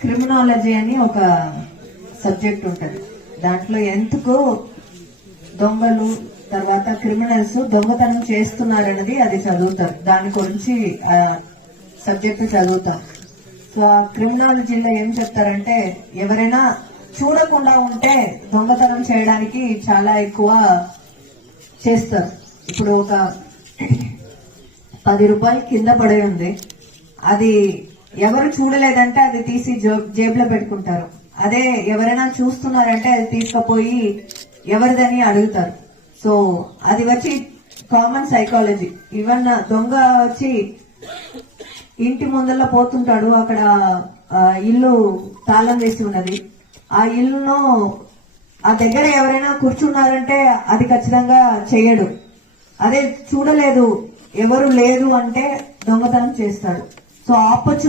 Criminology అని ఒక subject ఉంటది. దాంట్లో ఎందుకు దొంగలు తర్వాత క్రిమినల్స్ దొంగతనం చేస్తున్నారన్నది అది చదువుతారు. దాని గురించి సబ్జెక్ట్ చదువుతాం. సో ఆ క్రిమినాలజీలో ఏం చెప్తారంటే, ఎవరైనా చూడకుండా ఉంటే దొంగతనం చేయడానికి చాలా ఎక్కువ చేస్తారు. ఇప్పుడు ఒక 10 రూపాయలు కింద పడి ఉంది, అది ఎవరు చూడలేదంటే అది తీసి జేబులో పెట్టుకుంటారు. అదే ఎవరైనా చూస్తున్నారంటే అది తీసుకుపోయి ఎవరిదని అడుగుతారు. సో అది వచ్చి కామన్ సైకాలజీ. ఈవెన్ దొంగ వచ్చి ఇంటి ముందర పోతుంటాడు, అక్కడ ఇల్లు తాళం వేసి ఉన్నది, ఆ ఇల్లును ఆ దగ్గర ఎవరైనా కూర్చున్నారంటే అది ఖచ్చితంగా చేయడు. అదే చూడలేదు ఎవరు లేదు అంటే దొంగతనం చేస్తాడు. So opportunity